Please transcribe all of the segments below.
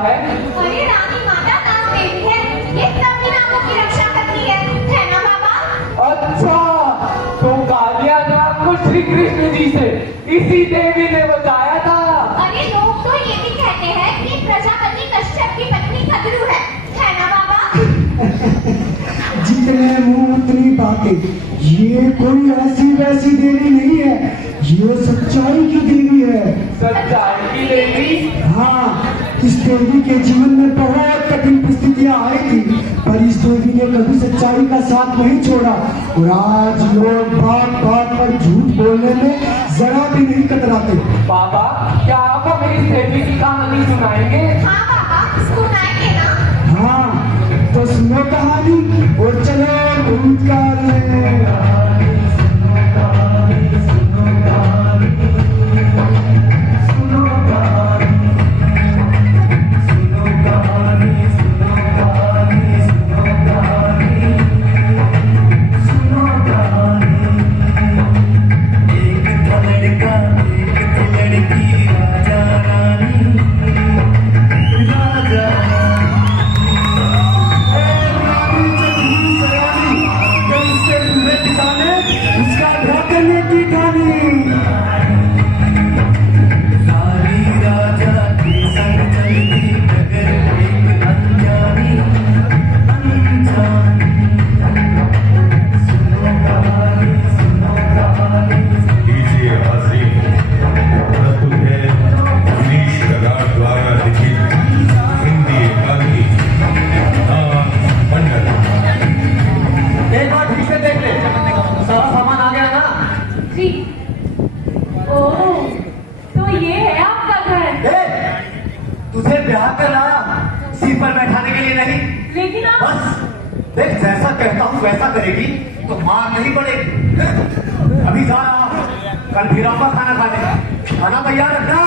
है? अरे रानी माता नाग देवी है, ये सभी नागों की रक्षा करती है ना बाबा? अच्छा, तो कालिया नाग को श्री कृष्ण जी से इसी देवी ने बचाया था। अरे लोग तो ये भी कहते हैं कि प्रजापति कश्यप की पत्नी खतरू है ना बाबा? जितने मुंह उतनी बातें। ये कोई ऐसी वैसी देवी नहीं है, ये सच्चाई की देवी है। सच्चाई की देवी? हाँ, इस देवी के जीवन में बहुत कठिन परिस्थितियां आई थी, पर इस देवी ने कभी सच्चाई का साथ नहीं छोड़ा। और आज लोग बात बात पर झूठ बोलने में जरा भी नहीं कतराते। बाबा, क्या आप हमें इस देवी की कहानी सुनाएंगे? हाँ बाबा, सुनाएंगे ना। हाँ, तो सुनो कहानी और चलो भूतकाल में। वैसा करेगी तो मार नहीं पड़ेगी। अभी जा रहा हूं, कल फिर आऊंगा खाना खाने। खाना तैयार रखना।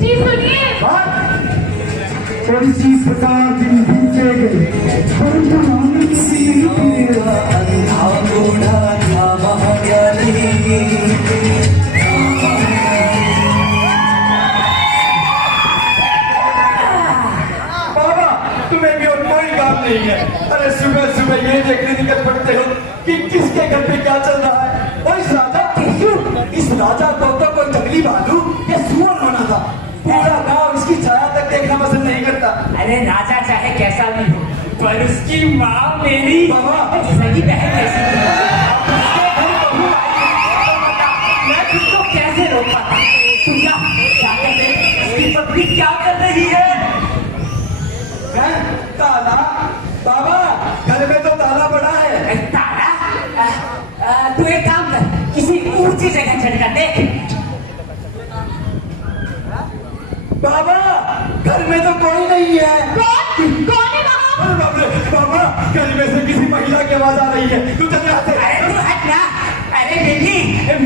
जी सुनिए। थोड़ी सी प्रकार दिन बीते गए, परंतु रानी किसी तुम्हें भी और कोई काम नहीं है। अरे सुबह सुबह ये देखने निकल पड़ते हो कि किसके घर पे क्या चल रहा है। और इस राजा इस राजा को तो कोई जंगली भालू या सुअर होना था। पूरा गांव इसकी छाया तक देखना पसंद नहीं करता। अरे राजा चाहे कैसा भी हो, पर उसकी माँ मेरी सगी बहन कैसी मैं तुमको कैसे रोक पाता? तुम जाकर देख उसकी पत्नी क्या कर रही है। ताला? बाबा, घर में तो ताला पड़ा है। ताला? तू एक काम कर, किसी ऊंची जगह चढ़कर देख। बाबा, घर में तो कोई नहीं है। कौन है वहाँ? बाबा, घर में से किसी महिला की आवाज आ रही है। तू चल रहा है। अरे तू हट ना। अरे बेटी,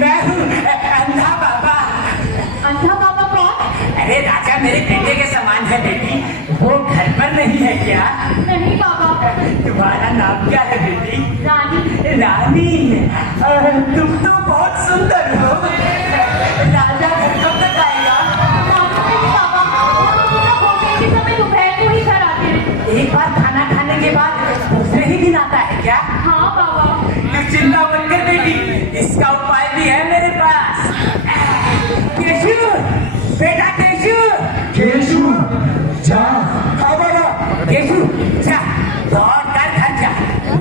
मैं हूँ अंधा बाबा। अंधा बाबा कौन? अरे राजा मेरे बेटे के समान है बेटी, वो घर पर नहीं है क्या? नहीं बाबा। तुम्हारा नाम क्या है बेटी? रानी। रानी, तुम तो बहुत सुंदर हो। राजा घर कब तक आएगा? दोपहर को ही घर आते हैं। एक बार खाना खाने के बाद दूसरे ही दिन आता है क्या? हाँ बाबा। चिंता मत कर बेटी, इसका उपाय भी है मेरे पास। केशु, बेटा केशु। केशु, जा। हाँ बाबा। केशु, जा दौड़ कर घर जा,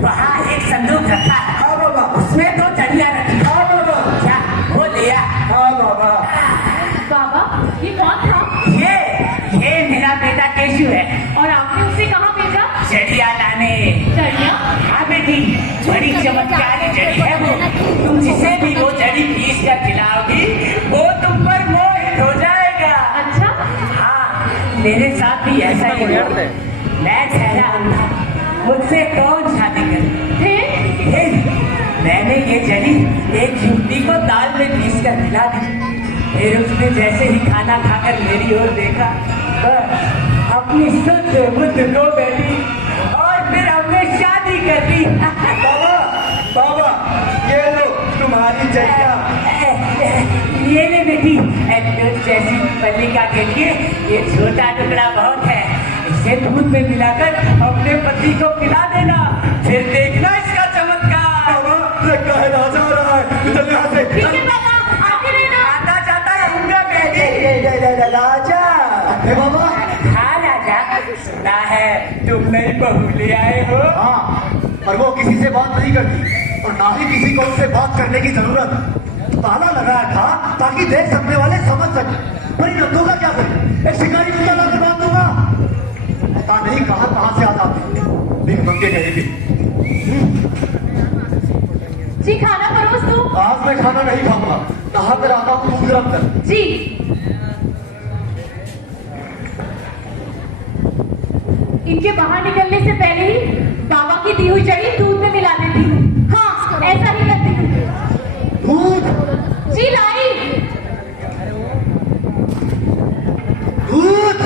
वहाँ एक संदूक रखा है। हाँ बाबा। उसमें 2 चढ़िया रखी। हाँ बाबा। जा वो लिया। हाँ बाबा। बाबा, ये कौन था? ये मेरा बेटा केशु है। और आपने उसे कहाँ भेजा? चढ़िया लाने। चढ़िया? हाँ बेटी, बड़ी चमत्कारी जड़ी है वो। तुम जिसे भी वो जड़ी पीस कर खिलाओगी, वो तुम पर मोहित हो जाएगा। अच्छा। हाँ, मेरे साथ भी ऐसा ही हुआ। मैं ठहरा अंधा, मुझसे कौन शादी करे? फिर मैंने ये जड़ी एक युवती को दाल में पीस कर खिला दी। फिर उसने जैसे ही खाना खाकर मेरी ओर देखा, अपनी शुद्ध बुद्ध को बैठी और फिर हमने शादी कर दी। बाबा, बाबा, ये लो तुम्हारी जड़ियाँ। ये ले बेटी, दूध जैसी मल्लिका के लिए ये छोटा टुकड़ा बहुत है। इसे दूध में मिलाकर अपने पति को पिला देना, फिर देखना इसका चमत्कार। बाबा लगता है राजा आ रहा है, चल यहाँ से। ठीक है बाबा, आगे रहना। आता जाता रहूंगा बेटी। राजा अरे बाबा। हाँ राजा, सुना है तुम नई बहू ले आए हो। हाँ, और वो किसी से बात नहीं करती और ना ही किसी को उससे बात करने की जरूरत। ताला लगाया था ताकि देख सकने वाले समझ सके, पर इन अंधों का क्या करें? एक शिकारी कुत्ता लाकर बांध दूंगा। पता नहीं कहाँ से आ जाते हैं, बिन मंगे कहीं भी। जी खाना परोस दूं? आज मैं खाना नहीं खाऊंगा, नहा कर आता हूँ दूध गरम कर। जी। इनके बाहर निकलने से पहले ही बाबा की दी हुई जड़ी दूध में मिला देती हूँ। हाँ, ऐसा ही करती हूँ। दूध जी लाई। दूध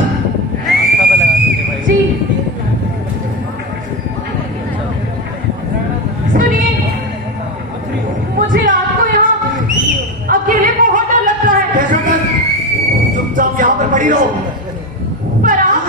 जी सुनिए, मुझे रात को यहाँ अकेले बहुत डर लगता है। कैसा कर? चुपचाप यहाँ पर पड़ी रहो। पर आप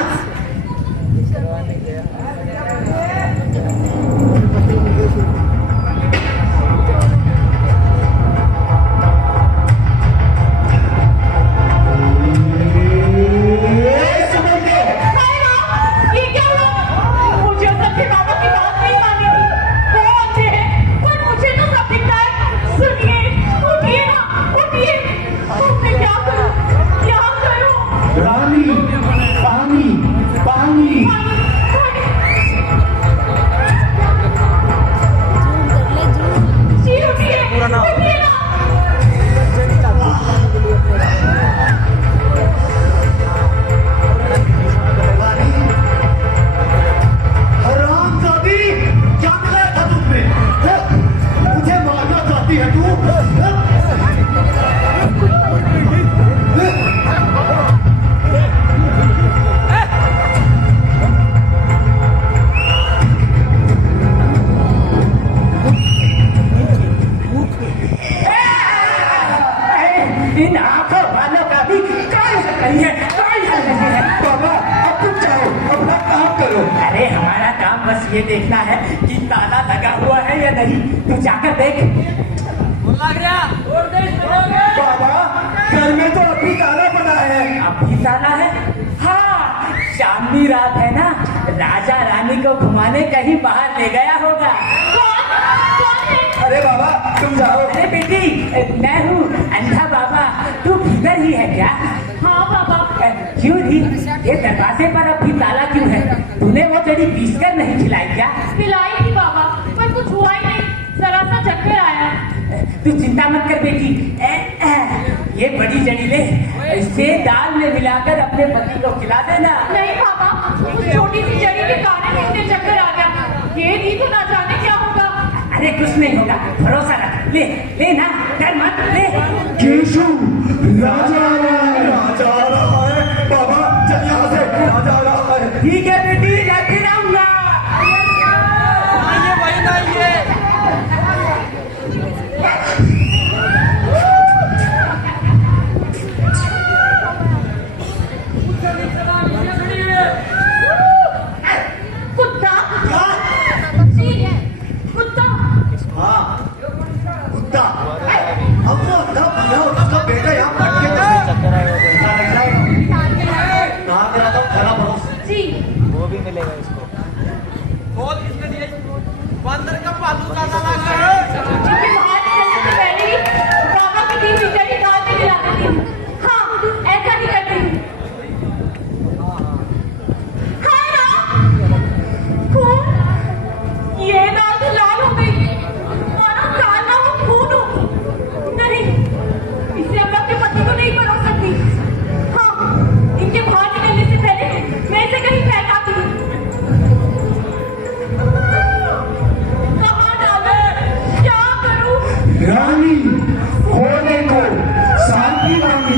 इन आंखों वालों का भी कोई हक नहीं है, कोई हक नहीं है। बाबा अब तुम जाओ, अपना काम करो। अरे हमारा काम बस ये देखना है कि ताला लगा हुआ है या नहीं। तू जाकर देख। बाबा घर में तो अभी ताला पड़ा है। अभी ताला है? हाँ, शामी रात है ना, राजा रानी को घुमाने कहीं बाहर ले गया होगा। अरे बाबा तुम जाओ। अरे बेटी, मैं हूँ अंधा बाबा, तू भीतर ही है क्या? हाँ बाबा। क्यों नहीं? ये दरवाजे पर अभी ताला क्यों है? तूने वो जड़ी पीस कर नहीं खिलाई क्या? पिलाई थी बाबा, पर कुछ हुआ ही नहीं, जरा सा चक्कर आया। तू चिंता मत कर बेटी, ये बड़ी जड़ी ले, इसे दाल में मिलाकर अपने पति को खिला देना। नहीं बाबा, उस छोटी सी जड़ी के कारण इसे चक्कर आ गया। ये दी तो ना जाने क्या होगा। अरे कुछ नहीं होगा, भरोसा रख। ले ले ना, डर मत, ले। केशु, राजा आ रहा है। राजा आ रहा है। बाबा चल यहाँ से, राजा आ रहा है। ठीक है बेटी, जाके रहूंगा। कुत्ता क्या? जी, कुत्ता। हाँ कुत्ता। अब वो अंधा बंधा और उसका बेटा यहाँ भटके कहाँ करा था खाना परोस। जी वो भी मिलेगा इसको। इनके बाहर निकलने से पहले ही बाबा की दी हुई जड़ी दाल में मिला देती हूँ। हाँ, ऐसा ही करती हूँ। हाँ ना, खून, ये दाल तो लाल हो गई, मानो काला हो खून हो। नहीं, इसे अब अपने पति को नहीं परोस सकती। हाँ, इनके बाहर निकलने से पहले मैं इसे कहीं फेंक आती हूँ। कहाँ डालूं? क्या करूं? रानी होने को शांति मांगी।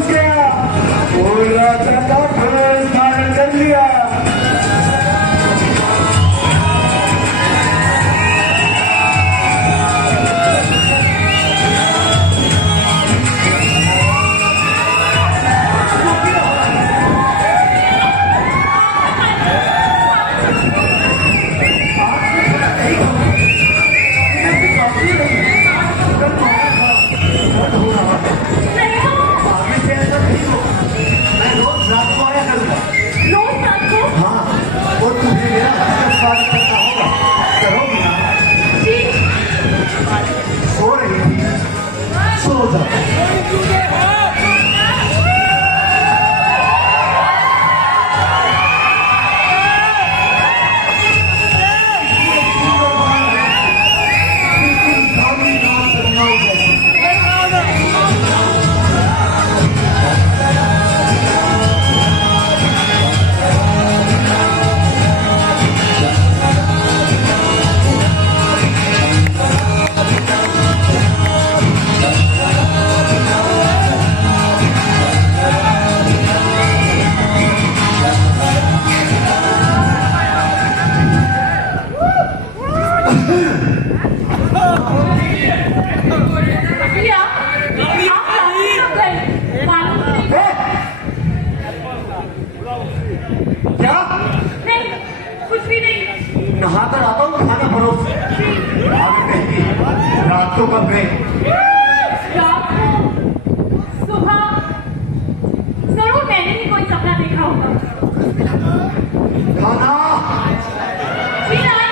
घुस गया और राजा का भेष धारण कर लिया। नहाकर आता हूँ खाना परोस आगे कहती रात को कब गए? रात को सुबह जरूर मैंने भी कोई सपना देखा होगा। खाना फिर आई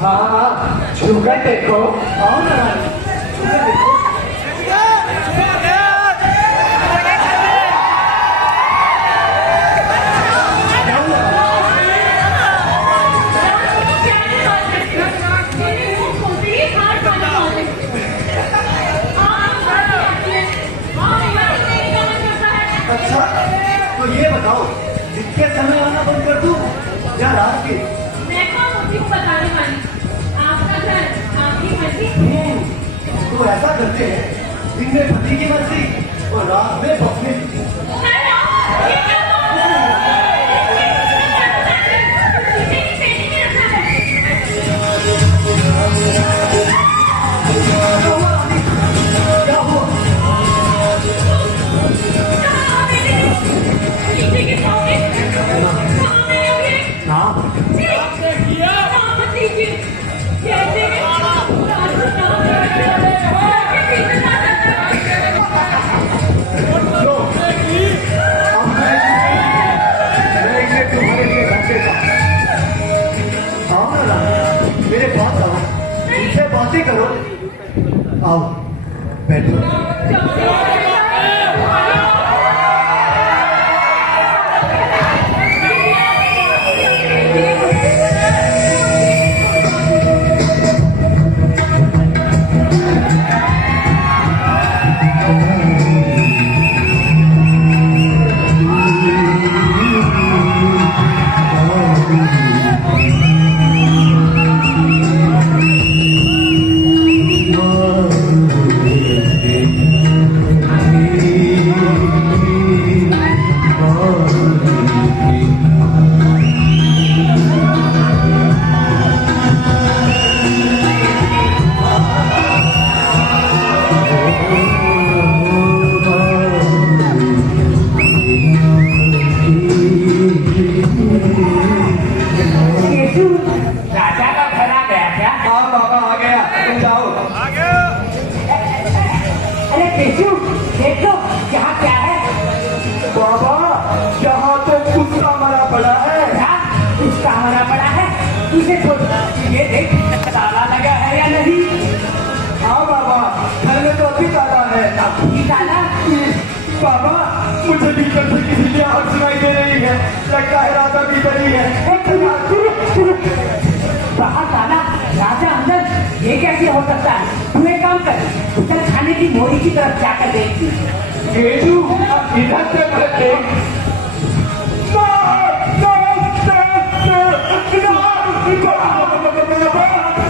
हाँ छूकर देखो। आओ ना रानी, छूकर देखो। अच्छा तो ये बताओ जितने समय आना बंद कर दूं या रात के? मैं कौन होती हूँ बताने वाली? आपका घर आपकी मर्जी। तो ऐसा करते हैं, दिन में पति की मर्जी और रात में पत्नी की। बातें करो। आओ बैठो। राजा का घर आ गया क्या? हाँ बाबा आ गया, तुम जाओ। अरे केशु देख लो यहाँ क्या है। बाबा यहाँ तो कुत्ता मरा पड़ा है। क्या उसका हमारा पड़ा है? उसे छोड़, ये देख ताला लगा है या नहीं? हाँ बाबा घर में तो अभी ताला है। अभी ताला? बाबा मुझे भीतर से किसी की आवाज सुनाई दे रही है। लगता है राजा भीतर ही है। बाहर ताला, राजा अंदर, ये कैसे हो सकता है? तू एक काम कर, उधर खाने की मोरी की तरफ जाकर देख। केशु इधर से मत देख।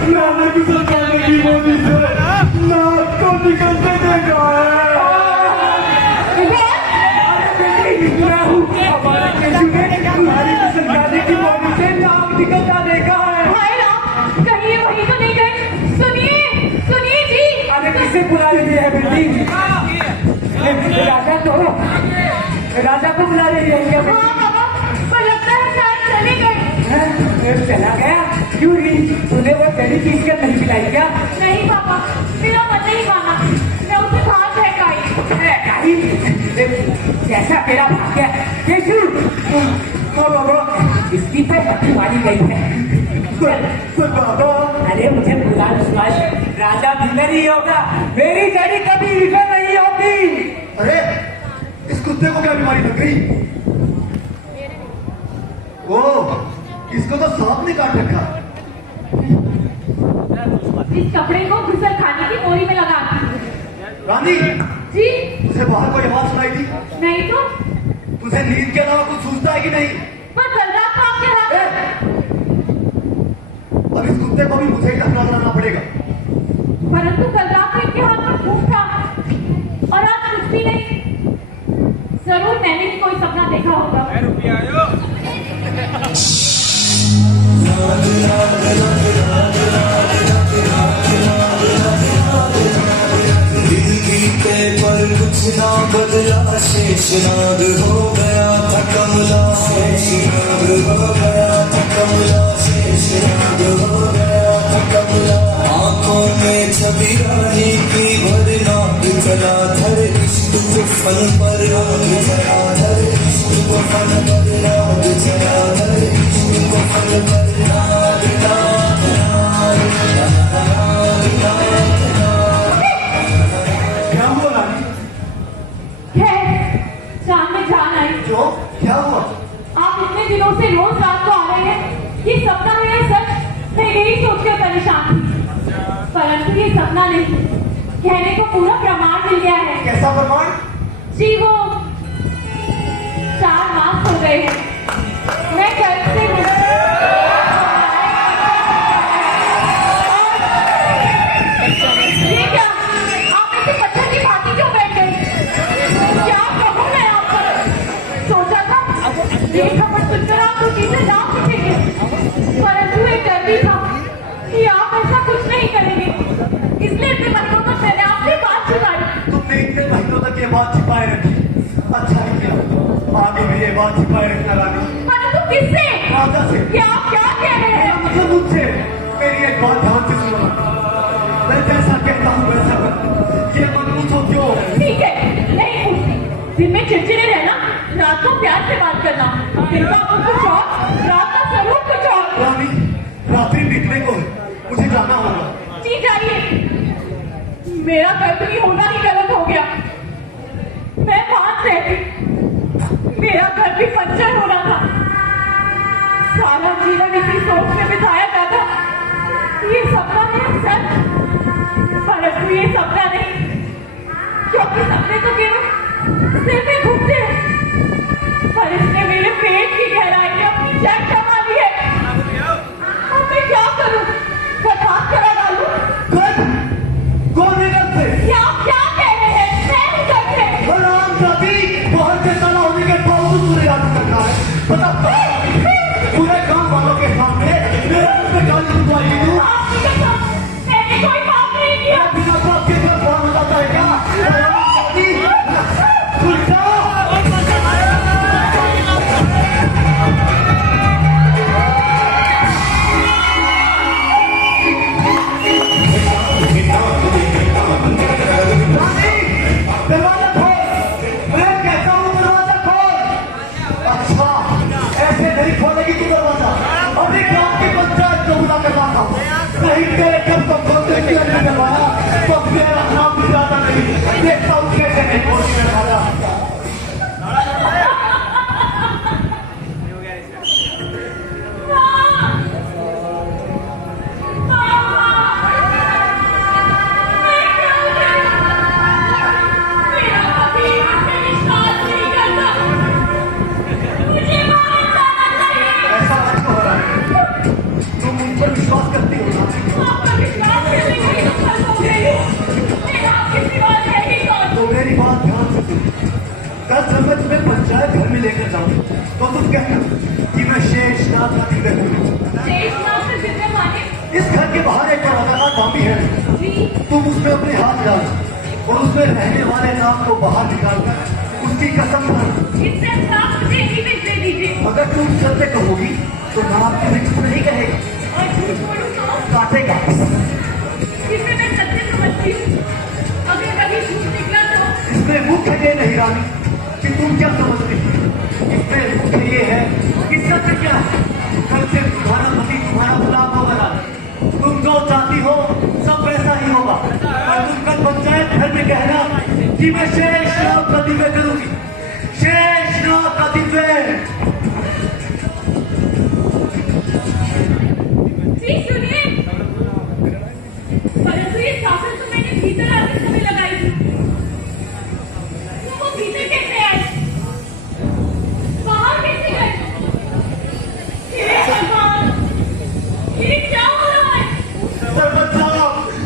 मैंने गुजर जाने की मोदी से नाक को निकलते देखा है। मैं हूँ हमारे केशु ने तुम्हारी गुजर जाने की मोदी से नाक निकलता देखा है। हाय राम, कहीं ये वही तो नहीं गए। सुनिए सुनिए जी। अरे किसे बुला रही है बेटी? राजा तो राजा को बुला रही है क्या? हाँ बाबा, पर लगता है शायद चले गए। चला गया? क्यों री? तूने वो तेरी चीज कर नहीं पिलाई क्या? नहीं पापा, मेरा मन नहीं माना। मैं उसे बाहर फेंक आई। जैसा तेरा भाग्य केशु। इसकी तो पट्टी मारी गई है। बाबा अरे मुझे बुला विश्वास, राजा भीतर ही होगा, मेरी जड़ी कभी विफल नहीं होगी। अरे इस कुत्ते को क्या बीमारी लग गई? ओ इसको तो सांप ने काट रखा। इस कपड़े को घुसल खाने की मोरी में लगा दी। रानी जी तुझे बाहर कोई आवाज सुनाई दी? नहीं तो, तुझे नींद के अलावा कुछ सूझता है कि नहीं? पर कल रात को आपके हाथ अब इस कुत्ते को भी मुझे ही टकरा लाना पड़ेगा। परंतु कल रात को इनके हाथ में भूख था और आज कुछ भी नहीं। जरूर मैंने भी कोई सपना देखा होगा। पर कुछ ना बदला, शेषनाग हो गया था कमला, शेषनाग हो गया था कमला, शेषनाग हो गया था कमला। आंखों में छवि रानी की भरनाग चला धर, इश्क तूफान पर आग चला धर, इश्क तूफान पर आग चला धर, इश्क तूफान पर आग क्यों? क्या हुआ? आप इतने दिनों से रोज रात को आ रहे हैं। ये सपना है या सच? मैं यही सोचकर परेशान थी, परंतु ये सपना नहीं, कहने को पूरा प्रमाण मिल गया है। कैसा प्रमाण? जी वो 4 मास हो गए हैं, मैं गर्भ से हूँ। ये क्या, आप ऐसे पत्थर की भांति क्यों बैठ गए? क्या कहूँ मैं आपको? सोचा था ये खबर सुनकर आप खुशी से नाच उठेंगे, परंतु एक डर भी था कि आप ऐसा कुछ नहीं करेंगे, इसलिए इतने महीनों तक मैंने आपसे बात छुपाई। तुमने इतने महीनों तक ये बात छिपाए रखी, अच्छा नहीं किया। आगे भी ये बात छिपाए रखना रानी। परंतु किससे? राजा से। क्या आप क्या कह रहे हैं? मतलब मुझसे। मेरी एक बात ध्यान से सुनो, मैं जैसा कहता हूँ वैसा कर। ये मत पूछो क्यों। ठीक है, नहीं पूछती। दिन में चिड़चिड़े रहना, रात को प्यार से बात करना, दिन का कुछ और, रात का जरूर कुछ और। रानी रात्रि निकलने को है, मुझे जाना होगा। जी जाइए। मेरा गर्भवती होना ही गलत हो गया। मैं मान रहती, मेरा घर भी पंचर होना था। सारा जीवन इसी सोच में बिताया जाता, ये सपना है सच, परंतु ये सपना नहीं, क्योंकि सपने तो केवल सिर में घूमते हैं, पर इसने मेरे पेट की गहराई में अपनी जड़ जमा ली है। अब मैं क्या करूं? बर्बाद करा डालूं? कौन है घर से? क्या क्या कह रहे हैं? मैं नहीं करते। हराम जाती, बाहर से ताला होने के बावजूद पूरे याद करना है। बता पूरे गांव वालों के सामने मेरे मुंह पे गाली दुआई दूं। आपकी कसम, मैंने कोई पाप नहीं किया। बिना बाप के घर बाहर हो जाता है क्या? हराम जाती, उल्टा दरवाजा खोल, मैं कहता हूँ दरवाजा खोल। अच्छा, ऐसे नहीं खोलेगी तू दरवाजा। अभी गांव की पंचायत को बुला कर लाता हूँ। नहीं तेरे घर को खोलने की नहीं करवाया तो तेरा नाम भी ज्यादा नहीं। देखता हूँ कैसे नहीं खोलने वाला। ऐसा मत हो रहा है। तुम मुझ पर विश्वास करती हो ना? तो मेरी बात ध्यान से सुन। कल जब मैं तुम्हें पंचायत घर में लेकर जाऊँ तो तुम कहना कि मैं शेषनाग का दिव्य हूँ। इस घर के बाहर एक बड़ा बामी है, तुम उसमें अपने हाथ डाल और उसमें रहने वाले नाम को बाहर निकालकर उसकी कसम खा। अगर तुम सत्य कहोगी तो नाम तुम्हें कुछ नहीं कहेगा, काटेगा। इसमें मुख्य ये नहीं रानी कि तुम क्या समझती हो, इसमें मुख्य ये है कि सत्य क्या है। कल से तुम्हारा पति तुम्हारा गुलाम होगा रानी। तुम जो चाहती हो सब वैसा ही होगा। और तुम कल पंचायत घर में कहना कि मैं शेषनाग का दिव्य करूंगी, शेषनाग का दिव्य। सुनिए, परंतु ये शासन तो मैंने भीतर आने समय लगाई थी, वो भीतर कैसे आए? बाहर कैसे गए? हे भगवान, ये क्या हो रहा है?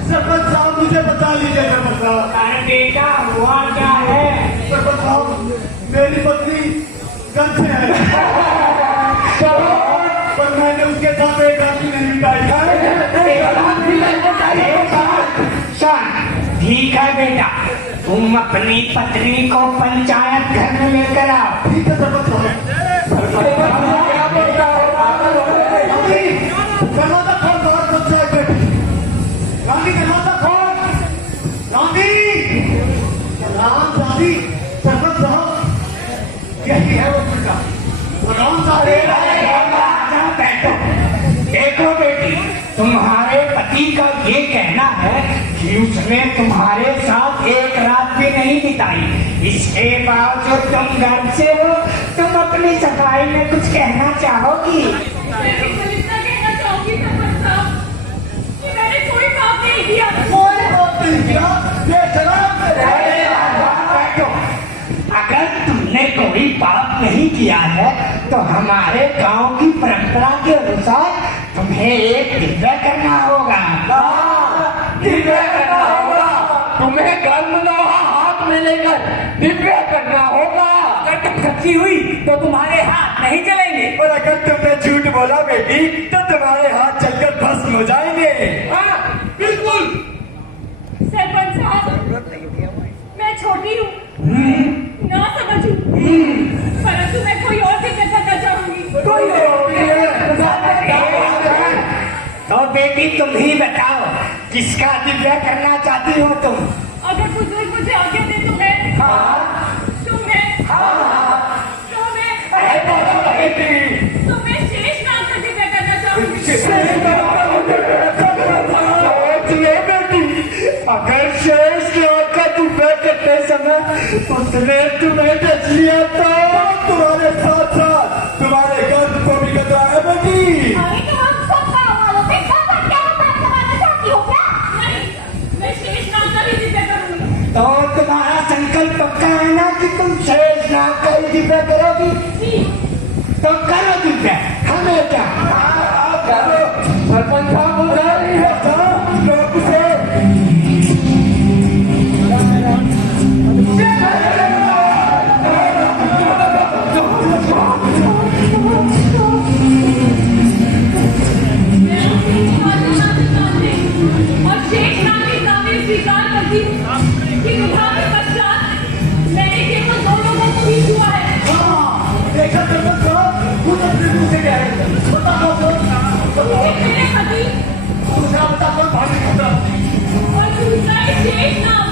सरपंच साहब मुझे बता लीजिए सरपंच साहब। अरे बेटा हुआ क्या है? सरपंच साहब मेरी पत्नी घर से है पर मैंने उसके साथ एक राशि नहीं बिताई। ठीक है बेटा, तुम अपनी पत्नी को पंचायत घर में लेकर आओ। ठीक है सरपंच साहब। दरवाजा खोल, बाहर पंचायत बैठी। गांधी दरवाजा खोल, गांधी। राम दादी सरपंच साहब यही है वो बेटा। राम दादी बैठो। देखो बेटी, तुम्हारे पति का ये कहना है कि उसने तुम्हारे साथ एक रात भी नहीं बिताई। इसके बावजूद तुम घर से हो, तुम अपनी सफाई में कुछ कहना चाहोगी? मैं बिल्कुल इतना कहना चाहूंगी सरपंच साहब कि मैंने कोई पाप नहीं किया। कोई बात नहीं किया, ये शराब में बैठो। अगर तुमने कोई पाप नहीं किया है तो हमारे गांव की परंपरा के अनुसार तुम्हें एक दिव्य करना होगा। दिव्य करना होगा? तुम्हें कर्मनोहा हाथ में लेकर दिव्य करना होगा। अगर तुम सच्ची हुई तो तुम्हारे हाथ नहीं चलेंगे। और अगर तुमने झूठ बोला बेटी तो तुम्हारे हाथ चलकर भस्म हो जाएंगे। हाँ, बिल्कुल। सरपंच साहब, मैं छोटी हूँ, ना समझू, परंतु मैं कोई और दिक्कत करना चाहूंगी। तो बेटी तुम ही बताओ, किसका दिव्य करना चाहती हो तुम? अगर बुजुर्ग मुझे आज्ञा दे तो मैं। तो मैं शेषनाग का दिव्य करना चाहूंगी। अगर शेष उसने तुम्हें बच लिया तो तुम्हारे साथ साथ तुम्हारे गर्भ को भी खतरा है बेटी। अरे तुम हम सब गाँव वालों से क्या बात कराना चाहती हो क्या? नहीं, मैं शेषनाग का ही दिव्य करूंगी। तो तुम्हारा संकल्प पक्का है ना कि तुम शेषनाग का ही दिव्य करोगी? जी। तो करो दिव्य, हमें क्या? करो, सरपंच साहब बुला रही है। लोग उसे और शेषनाग की तामीर स्वीकार करती कि विवाह के पश्चात मैंने केवल दो लोगों को ही छुआ है। देखा सरपंच साहब खुद अपने मुंह से कह रहे थे। बताओ तो एक मेरे पति दूसरा बता कौन भागी दूसरा और दूसरा शेषनाग।